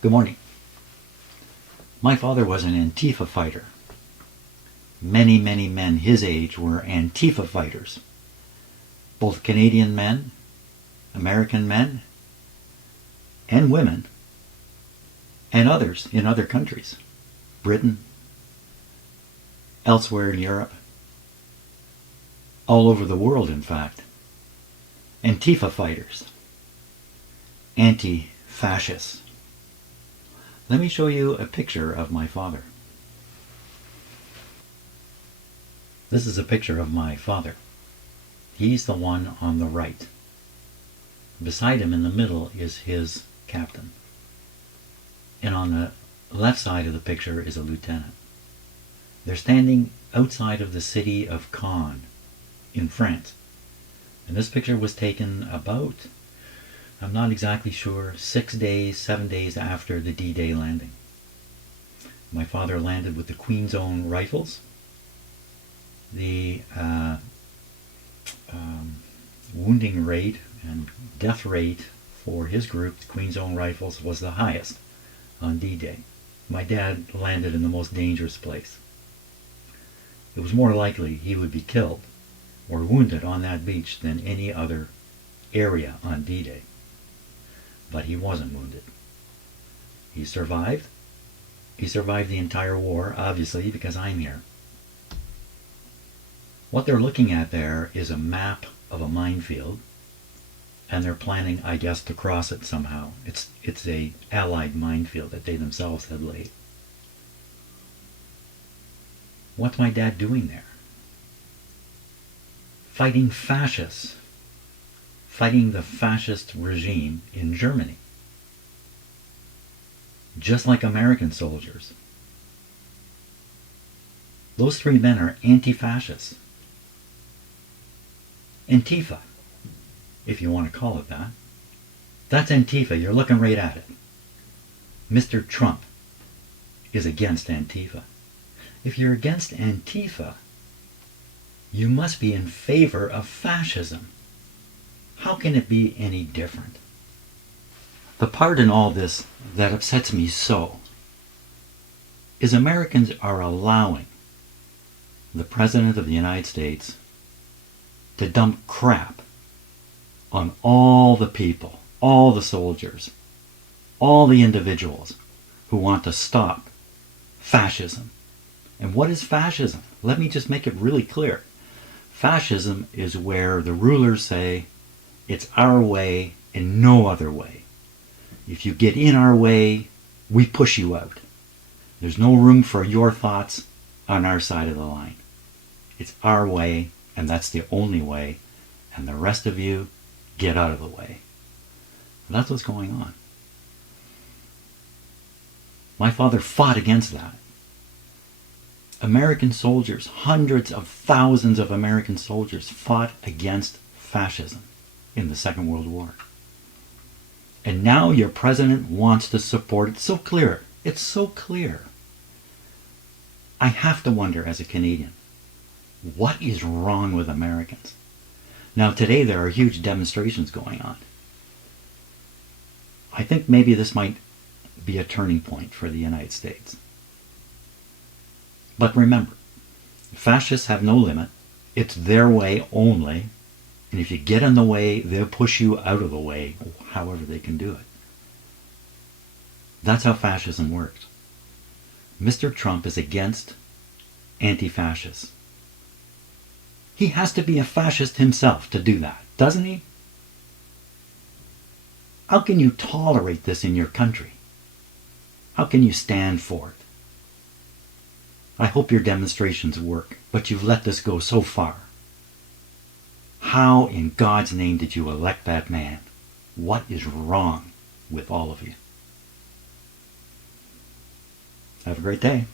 Good morning. My father was an Antifa fighter. Many, many men his age were Antifa fighters. Both Canadian men, American men, and women, and others in other countries. Britain, elsewhere in Europe, all over the world, in fact. Antifa fighters. Anti-fascists. Let me show you a picture of my father. This is a picture of my father. He's the one on the right. Beside him in the middle is his captain. And on the left side of the picture is a lieutenant. They're standing outside of the city of Caen in France. And this picture was taken about, I'm not exactly sure, 7 days after the D-Day landing. My father landed with the Queen's Own Rifles. The wounding rate and death rate for his group, the Queen's Own Rifles, was the highest on D-Day. My dad landed in the most dangerous place. It was more likely he would be killed or wounded on that beach than any other area on D-Day. But he wasn't wounded. He survived. He survived the entire war, obviously, because I'm here. What they're looking at there is a map of a minefield, and they're planning, I guess, to cross it somehow. It's a Allied minefield that they themselves had laid. What's my dad doing there? Fighting fascists. Fighting the fascist regime in Germany. Just like American soldiers. Those three men are anti-fascists. Antifa, if you want to call it that. That's Antifa. You're looking right at it. Mr. Trump is against Antifa. If you're against Antifa, you must be in favor of fascism. How can it be any different? The part in all this that upsets me so is Americans are allowing the President of the United States to dump crap on all the people, all the soldiers, all the individuals who want to stop fascism. And what is fascism? Let me just make it really clear. Fascism is where the rulers say, it's our way and no other way. If you get in our way, we push you out. There's no room for your thoughts on our side of the line. It's our way, and that's the only way, and the rest of you, get out of the way. That's what's going on. My father fought against that. American soldiers, hundreds of thousands of American soldiers fought against fascism in the Second World War. And now your president wants to support it. So clear. It's so clear. I have to wonder as a Canadian, what is wrong with Americans? Now today there are huge demonstrations going on. I think maybe this might be a turning point for the United States. But remember, fascists have no limit. It's their way only. And if you get in the way, they'll push you out of the way, however they can do it. That's how fascism works. Mr. Trump is against anti-fascists. He has to be a fascist himself to do that, doesn't he? How can you tolerate this in your country? How can you stand for it? I hope your demonstrations work, but you've let this go so far. How in God's name did you elect that man? What is wrong with all of you? Have a great day.